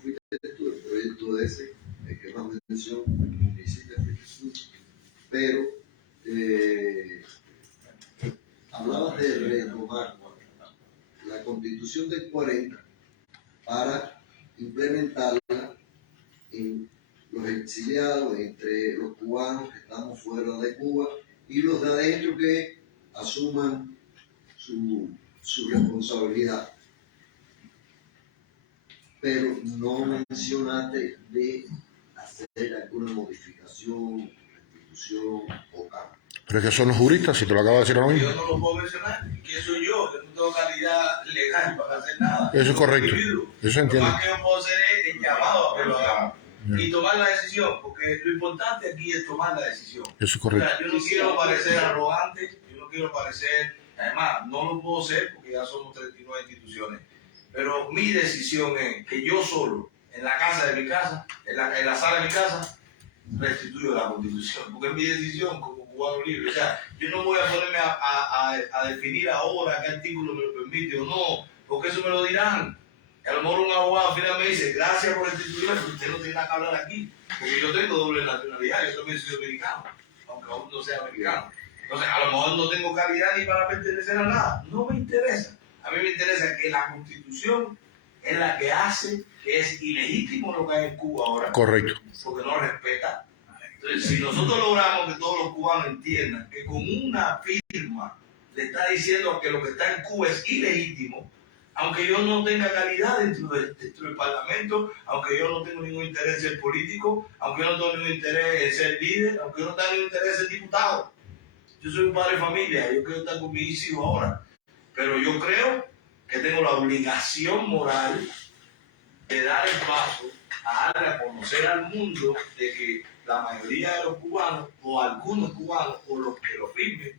fuiste tú, el proyecto de ese, el que más mención hiciste, fuiste tú. Pero hablabas de retomar la Constitución del 40 para implementarla en los exiliados, entre los cubanos que estamos fuera de Cuba y los de adentro que asuman su responsabilidad. Pero no mencionaste de hacer alguna modificación, restitución o cambio. Pero es que son los juristas, si te lo acabo de decir ahora mismo. Yo no lo puedo mencionar. ¿Quién soy yo? Yo no tengo calidad legal para hacer nada. Eso es correcto. Eso se Lo entiende. más que yo puedo hacer es el llamado a que lo hagamos. Y tomar la decisión, porque lo importante aquí es tomar la decisión. Eso es O correcto. sea, yo no quiero parecer arrogante, yo no quiero parecer, además, no lo puedo ser porque ya somos 39 instituciones, pero mi decisión es que yo solo, en la casa de mi casa, en la sala de mi casa, restituyo la Constitución, porque es mi decisión como cubano libre. O sea, yo no voy a ponerme a definir ahora qué artículo me lo permite o no, porque eso me lo dirán. A lo mejor un abogado al final me dice, gracias por restituirme, pero usted no tiene nada que hablar aquí, porque yo tengo doble nacionalidad, yo también soy americano, aunque aún no sea americano. Entonces, a lo mejor no tengo calidad ni para pertenecer a nada, no me interesa. A mí me interesa que la Constitución es la que hace que es ilegítimo lo que hay en Cuba ahora, Correcto. porque no respeta. Entonces, si nosotros logramos que todos los cubanos entiendan que con una firma le está diciendo que lo que está en Cuba es ilegítimo, aunque yo no tenga calidad dentro del Parlamento, aunque yo no tengo ningún interés en ser político, aunque yo no tengo ningún interés en ser líder, aunque yo no tenga ningún interés en ser diputado. Yo soy un padre de familia, yo quiero estar con mis hijos ahora, pero yo creo que tengo la obligación moral de dar el paso a darle a conocer al mundo de que la mayoría de los cubanos, o algunos cubanos, o los que lo firmen,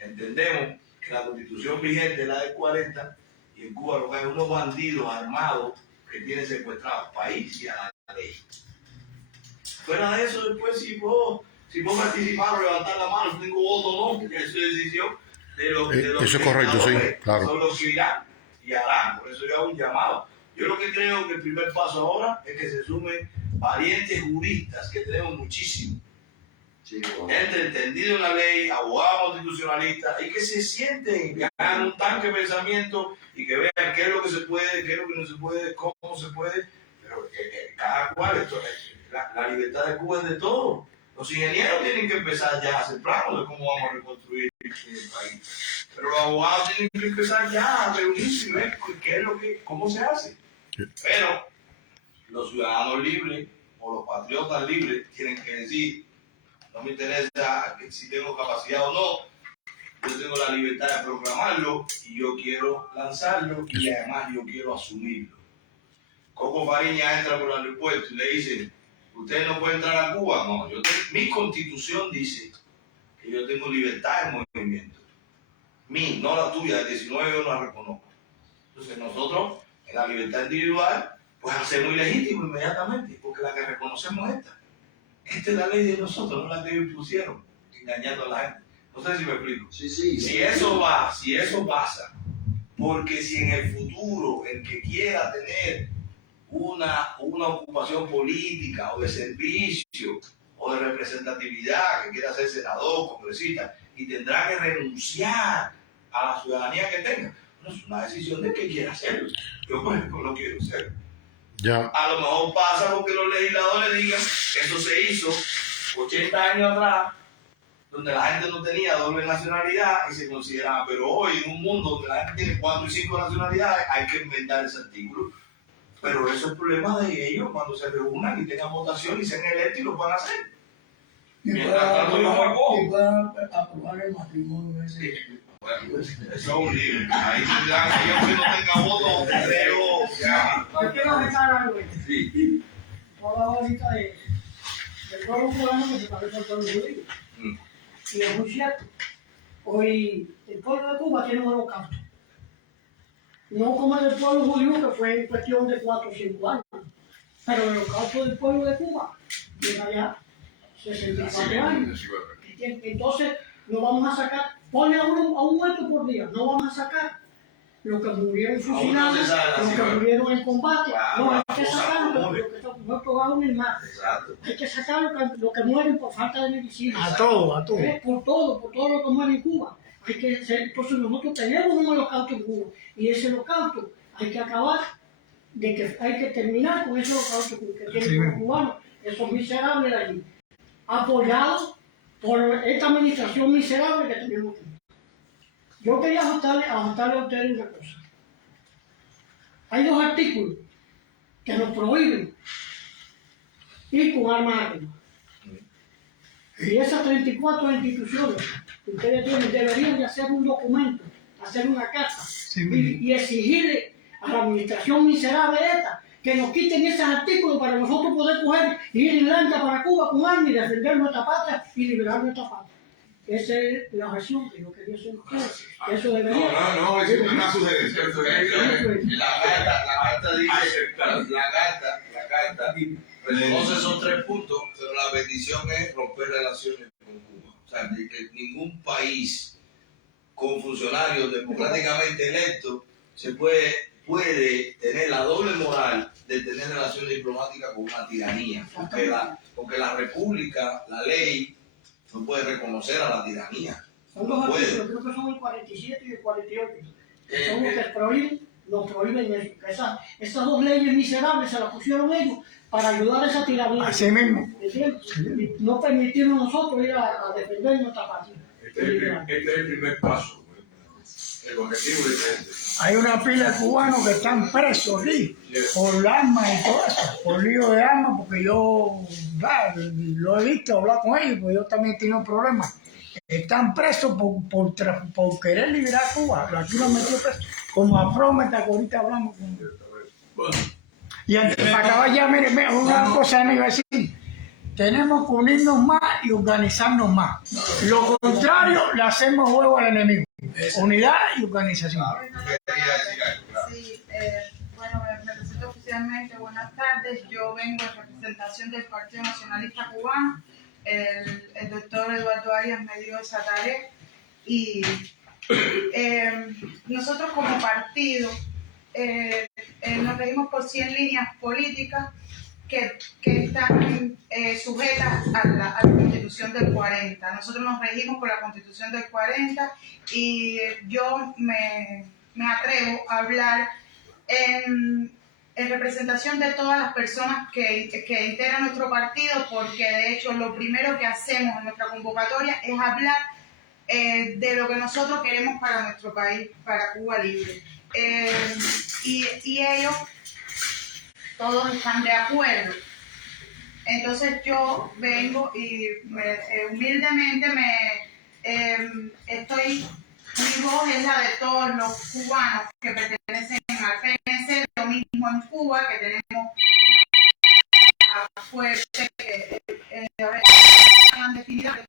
entendemos que la Constitución vigente es la del 40, y en Cuba lo que hay es unos bandidos armados que tienen secuestrado al país y a la ley. Fuera de eso, después si puedo participar o levantar la mano, si tengo voto o no, es su decisión. De lo Eso es que correcto, sí, ahora claro. son los que irán y harán. Por eso yo hago un llamado. Yo lo que creo que el primer paso ahora es que se sumen valientes juristas, que tenemos muchísimos. Sí, bueno. Gente entendida en la ley, abogados constitucionalistas, y que se sienten, que hagan un tanque de pensamiento y que vean qué es lo que se puede, qué es lo que no se puede, cómo se puede, pero cada cual, la libertad de Cuba es de todo. Los ingenieros tienen que empezar ya a hacer planos de cómo vamos a reconstruir el país, pero los abogados tienen que empezar ya a reunirse y ver qué es lo que, cómo se hace. Pero los ciudadanos libres o los patriotas libres tienen que decir: no me interesa si tengo capacidad o no, yo tengo la libertad de proclamarlo y yo quiero lanzarlo y además yo quiero asumirlo. Coco Fariña entra por el aeropuerto y le dice: ¿usted no puede entrar a Cuba? No, mi constitución dice que yo tengo libertad de movimiento. No la tuya, del 19 yo no la reconozco. Entonces nosotros, en la libertad individual, pues hacemos ilegítimo inmediatamente, porque la que reconocemos es esta. Esta es la ley de nosotros, no la que ellos pusieron, engañando a la gente. No sé si me explico. Sí, sí. Si eso pasa, porque si en el futuro el que quiera tener una ocupación política o de servicio o de representatividad, que quiera ser senador, congresista, y tendrá que renunciar a la ciudadanía que tenga, no es una decisión de que quiera hacerlo. Yo, por ejemplo, no quiero hacerlo. Ya. A lo mejor pasa porque los legisladores digan que eso se hizo 80 años atrás, donde la gente no tenía doble nacionalidad y se consideraba, pero hoy en un mundo donde la gente tiene 4 y 5 nacionalidades, hay que inventar ese artículo. Pero eso es el problema de ellos cuando se reúnan y tengan votación y sean electos y lo puedan hacer. Y Mientras tanto, yo me acojo. puedan aprobar el matrimonio ese. Sí. Bueno, eso es un lío. Ahí tendrán, ellos que no tengan voto, creo, ya. Yo quiero dejar algo. Sí. Habla ahorita del pueblo cubano que se parece al pueblo judío. Y es muy cierto. Hoy el pueblo de Cuba tiene un holocausto. No como el del pueblo judío, que fue en cuestión de 4 o 5 años. Pero el holocausto del pueblo de Cuba llega ya 64 años. Entonces, no vamos a sacar, pone a un muerto por día, no vamos a sacar los que murieron fusilados, los que murieron en combate, no, hay que sacar los que están muertos aún en mar. Hay que sacar los que mueren por falta de medicina. A todo. Por todo lo que muere en Cuba. Entonces nosotros tenemos un holocausto en Cuba y ese holocausto hay que acabar, hay que terminar con ese holocausto que tienen los cubanos, esos miserables de allí, apoyados por esta administración miserable que tenemos aquí. Yo quería ajustarle a ustedes una cosa. Hay 2 artículos que nos prohíben ir con armas a Cuba. Y esas 34 instituciones que ustedes tienen deberían de hacer un documento, hacer una carta y exigirle a la administración miserable esta que nos quiten esos artículos para nosotros poder coger y ir en lancha para Cuba con armas y defender nuestra patria y liberar nuestra patria. Esa es la versión que yo quería hacer a ustedes. Eso debería. No, es una sugerencia. La carta dice, la carta reconoce esos 3 puntos, pero la bendición es romper relaciones con Cuba. O sea, que ningún país con funcionarios democráticamente electos se puede tener la doble moral de tener relaciones diplomáticas con una tiranía. Porque la república, la ley, no puede reconocer a la tiranía. Son 2 artículos, creo que son el 47 y el 48. Son los que nos prohíben eso. Esas 2 leyes miserables se las pusieron ellos para ayudar a esa tiranía. Así mismo. Y no permitirnos nosotros ir a defender nuestra patria. Este es el primer paso. El objetivo es Hay una pila de cubanos que están presos aquí por armas y todo eso, por lío de armas, porque yo lo he visto hablar con ellos, porque yo también he tenido problemas. Están presos por querer liberar a Cuba. Aquí lo han metido preso. Como a Prometa, que ahorita hablamos con ellos. Y antes, para acabar ya, mire, una cosa me iba a decir. Tenemos que unirnos más y organizarnos más. Lo contrario, le hacemos juego al enemigo. Unidad y organización. Sí, bueno, me presento oficialmente. Buenas tardes. Yo vengo en representación del Partido Nacionalista Cubano. El doctor Eduardo Arias me dio esa tarea. Y nosotros como partido nos regimos por 100 líneas políticas que están sujetas a la Constitución del 40. Nosotros nos regimos por la Constitución del 40 y yo me atrevo a hablar en representación de todas las personas que integran nuestro partido, porque de hecho lo primero que hacemos en nuestra convocatoria es hablar de lo que nosotros queremos para nuestro país, para Cuba Libre. Y ellos todos están de acuerdo. Entonces yo vengo y humildemente mi voz es la de todos los cubanos que pertenecen al PNC, lo mismo en Cuba, que tenemos una fuerte en la clandestinidad